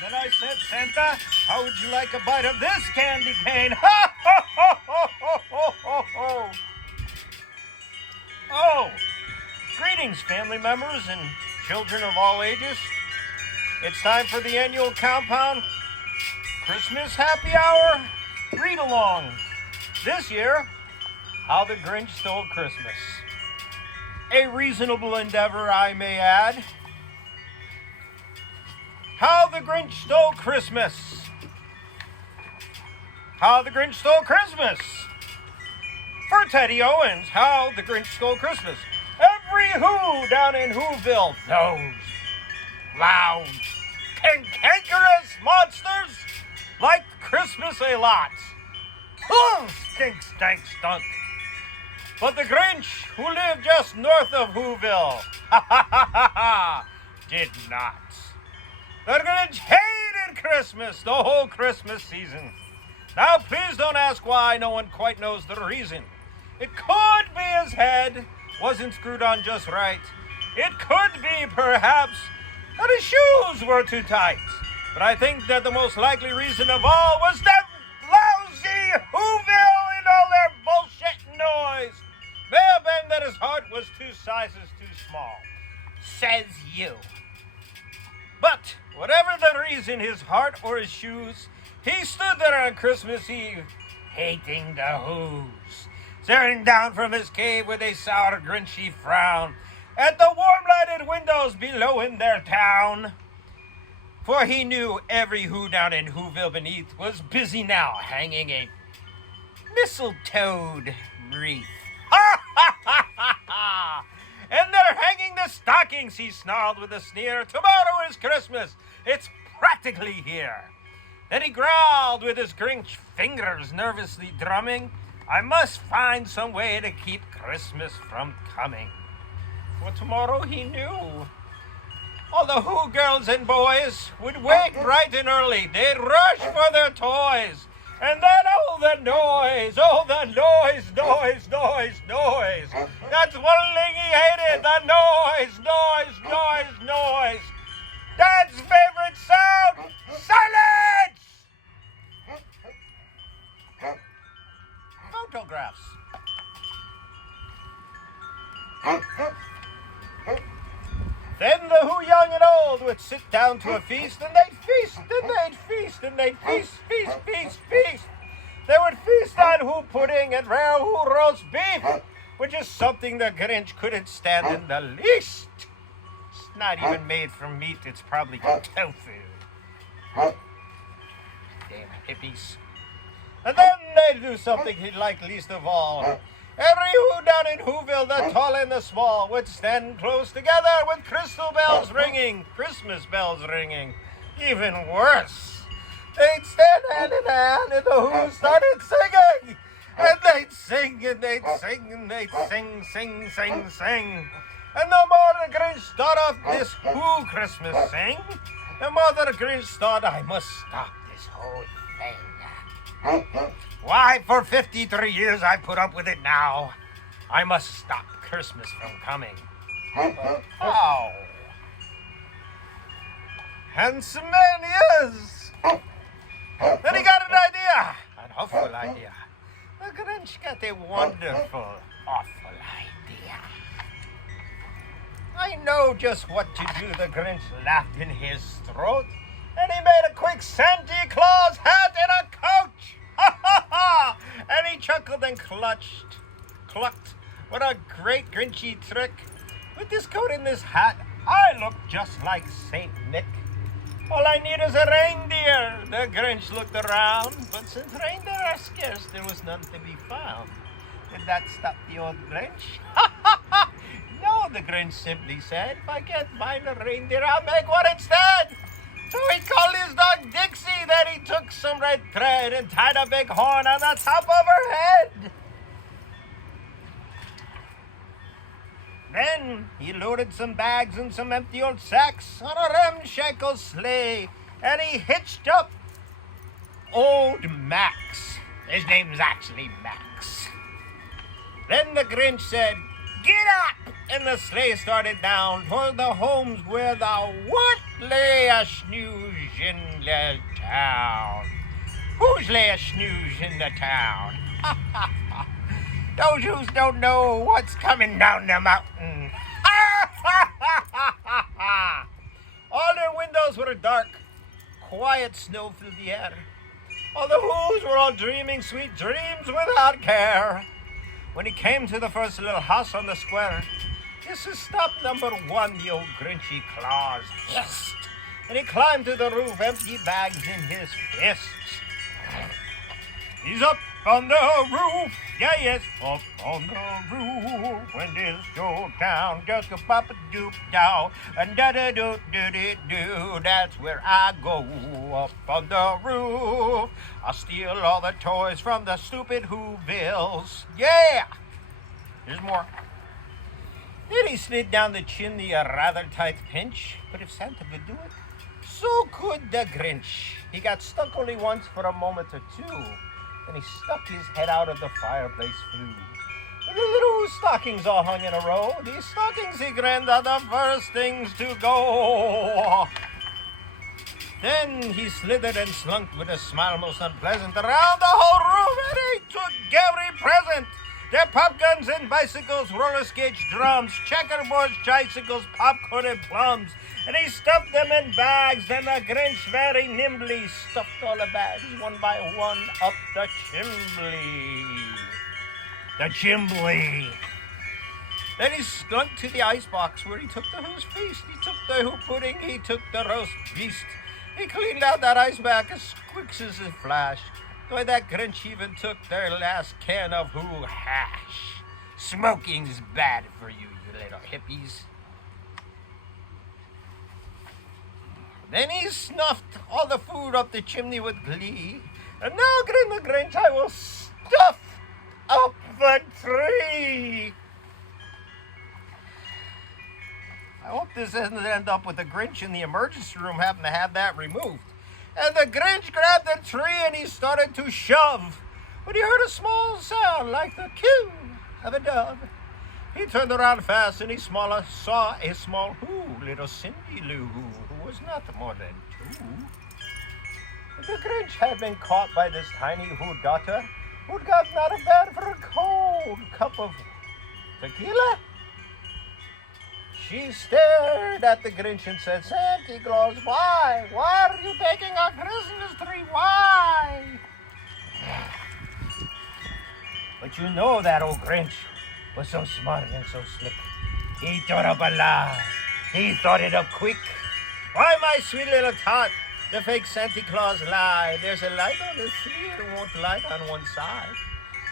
Then I said, Santa, how would you like a bite of this candy cane? Ha ha ha ha ha ha ha ha! Oh, greetings, family members and children of all ages. It's time for the annual Compound Christmas Happy Hour read along. This year, How the Grinch Stole Christmas. A reasonable endeavor, I may add. How the Grinch Stole Christmas. How the Grinch Stole Christmas. For Teddy Owens, How the Grinch Stole Christmas. Every who down in Whoville, those loud, cantankerous monsters like Christmas a lot. Stink, stank, stunk. But the Grinch, who lived just north of Whoville, did not. The Grinch hated Christmas the whole Christmas season. Now, please don't ask why. No one quite knows the reason. It could be his head wasn't screwed on just right. It could be, perhaps, that his shoes were too tight. But I think that the most likely reason of all was that lousy Whoville and all their bullshit noise. May have been that his heart was 2 sizes too small, says you. But whatever the reason, his heart or his shoes, he stood there on Christmas Eve, hating the Who's, staring down from his cave with a sour, grinchy frown at the warm-lighted windows below in their town. For he knew every Who down in Whoville beneath was busy now hanging a mistletoed wreath. Ha ha ha ha ha! And they're hanging the stockings, he snarled with a sneer. Tomorrow is Christmas. It's practically here. Then he growled with his Grinch fingers nervously drumming. I must find some way to keep Christmas from coming. For tomorrow he knew all the Who girls and boys would wake bright and early. They'd rush for their toys. And then all the noise, noise. That's one thing he hated, the noise. Dad's favorite sound, silence! Photographs. Then the Who young and old would sit down to a feast, and they'd feast, and they'd feast. They would feast on Who pudding and rare Who roast beef, which is something the Grinch couldn't stand in the least. It's not even made from meat, it's probably tofu. Damn hippies. And then they'd do something he'd like least of all. Every Who down in Whoville, the tall and the small, would stand close together with crystal bells ringing, Christmas bells ringing. Even worse, they'd stand hand in hand and the Who started singing. And they'd sing and they'd sing and they'd sing. And the more the Grinch thought of this Who Christmas sing, the more the Grinch thought, I must stop this whole thing. Why, for 53 years I put up with it now. I must stop Christmas from coming. But how? Handsome man he is. Then he got an idea, an awful idea. The Grinch got a wonderful, awful idea. I know just what to do, the Grinch laughed in his throat, and he made a quick Santa Claus hat and a coach. Ha ha ha! And he chuckled and clucked. What a great Grinchy trick. With this coat and this hat, I look just like Saint Nick. All I need is a reindeer. The Grinch looked around, but since reindeer are scarce, there was none to be found. Did that stop the old Grinch? Ha ha ha! No, the Grinch simply said, if I can't find a reindeer, I'll make one instead. So he called his dog Dixie, then he took some red thread and tied a big horn on the top of her head. Then he loaded some bags and some empty old sacks on a ramshackle sleigh, and he hitched up old Max. His name's actually Max. Then the Grinch said, get up! And the sleigh started down toward the homes where thou what lay a snooze in the town? Who's last snooze in the town? Those who don't know what's coming down the mountain. All their windows were dark. Quiet snow filled the air. All the Who's were all dreaming sweet dreams without care. When he came to the first little house on the square, this is stop number one, the old Grinchy claws hissed. And he climbed to the roof, empty bags in his fists. He's up on the roof, yeah, yes, up on the roof. When this goes down, just a pop-a-doop down, and da-da-doo-doo-doo-doo. That's where I go, up on the roof. I'll steal all the toys from the stupid Whovilles. Yeah! There's more. Then he slid down the chimney a rather tight pinch, but if Santa could do it, so could the Grinch. He got stuck only once for a moment or two. Then he stuck his head out of the fireplace flue. And the little stockings all hung in a row. These stockings, he grinned, are the first things to go. Then he slithered and slunk with a smile most unpleasant around the whole room, and he took every present. Their pop guns and bicycles, roller skates, drums, checkerboards, tricycles, popcorn and plums. And he stuffed them in bags. Then the Grinch very nimbly stuffed all the bags one by one up the chimbley. The chimbley. Then he slunk to the icebox where he took the Who's feast. He took the Who pudding. He took the roast beast. He cleaned out that ice bag as quick as a flash. Why, that Grinch even took their last can of Who hash. Smoking's bad for you, you little hippies. Then he snuffed all the food up the chimney with glee. And now, grin the Grinch, I will stuff up the tree. I hope this doesn't end up with the Grinch in the emergency room having to have that removed. And the Grinch grabbed the tree and he started to shove. But he heard a small sound like the coo of a dove. He turned around fast and he saw a small Who, little Cindy Lou, who was not more than two. But the Grinch had been caught by this tiny Who daughter who'd gotten out of bed for a cold cup of tequila. She stared at the Grinch and said, Santa Claus, why? Why are you taking our Christmas tree? Why? But you know that old Grinch was so smart and so slick. He thought up a lie. He thought it up quick. Why, my sweet little tot, the fake Santa Claus lie. There's a light on the tree, it won't light on one side.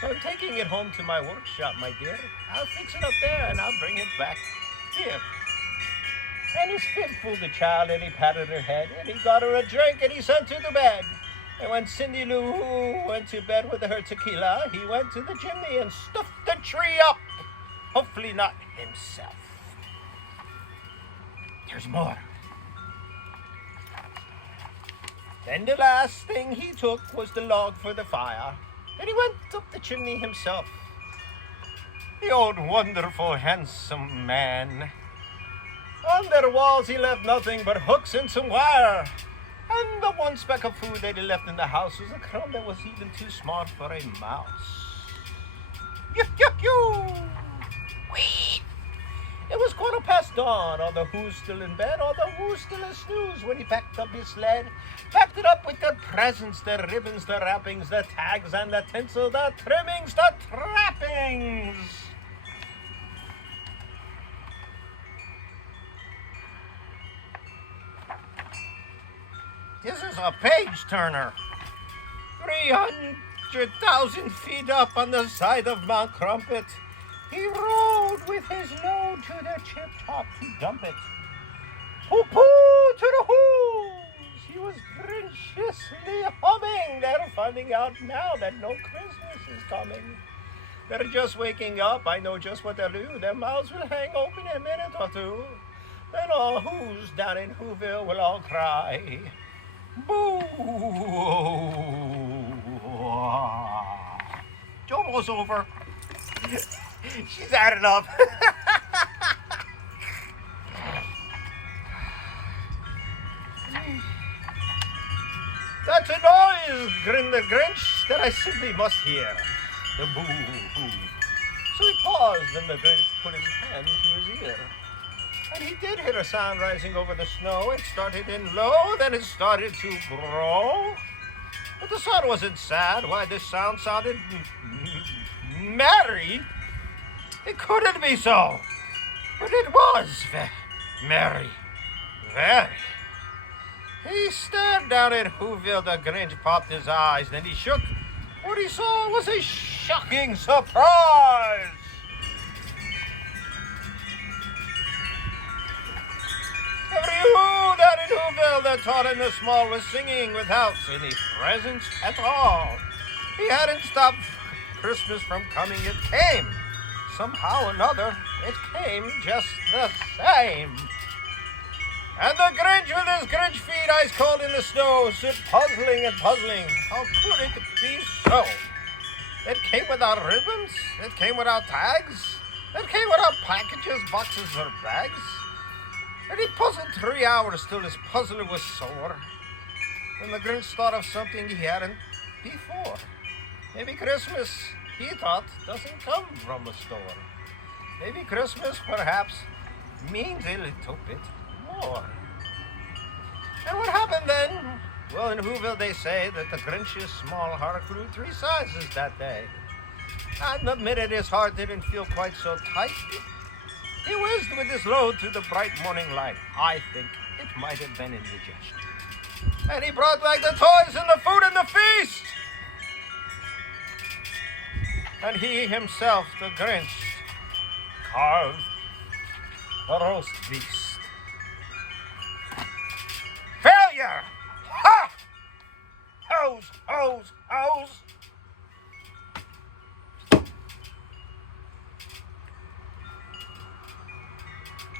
So I'm taking it home to my workshop, my dear. I'll fix it up there and I'll bring it back here. And he spit-fooled the child and he patted her head and he got her a drink and he sent her to bed. And when Cindy Lou went to bed with her tequila, he went to the chimney and stuffed the tree up. Hopefully not himself. There's more. Then the last thing he took was the log for the fire. And he went up the chimney himself. The old wonderful handsome man. On their walls he left nothing but hooks and some wire. And the one speck of food that he left in the house was a crumb that was even too small for a mouse. Yuck, yuck, yuck! Whee! It was dawn. All the Who's still in bed, all the Who's still a snooze when he packed up his sled. Packed it up with the presents, the ribbons, the wrappings, the tags and the tinsel, the trimmings, the trappings. This is a page turner. 300,000 feet up on the side of Mount Crumpet. He rode with his load to the chip top to dump it. Hoo-poo to the Who's! He was graciously humming. They're finding out now that no Christmas is coming. They're just waking up. I know just what they'll do. Their mouths will hang open in a minute or two. Then all Who's down in Whoville will all cry. Boo! It's almost over. She's had enough. That's a noise, grinned the Grinch, that I simply must hear. The boo-hoo. So he paused, and the Grinch put his hand to his ear. And he did hear a sound rising over the snow. It started in low, then it started to grow. But the sound wasn't sad. Why, this sound sounded merry. It couldn't be so. But it was merry. Very. He stared down at Whoville. The Grinch popped his eyes. Then he shook. What he saw was a shocking surprise. Every who that in Whoville, the tall and the small, was singing without any presents at all. He hadn't stopped Christmas from coming. It came. Somehow or another, it came just the same. And the Grinch with his Grinch feet ice cold in the snow stood puzzling and puzzling. How could it be so? It came without ribbons. It came without tags. It came without packages, boxes, or bags. And he puzzled 3 hours till his puzzler was sore. Then the Grinch thought of something he hadn't before. Maybe Christmas, he thought, doesn't come from a store. Maybe Christmas, perhaps, means a little bit more. And what happened then? Well, in Whoville they say that the Grinch's small heart grew 3 sizes that day. And the minute his heart didn't feel quite so tight, he whizzed with his load through the bright morning light. I think it might have been indigestion. And he brought back the toys and the food and the feast. And he himself, the Grinch, carved a roast beast. Failure! Ha! Hose, hose, hose!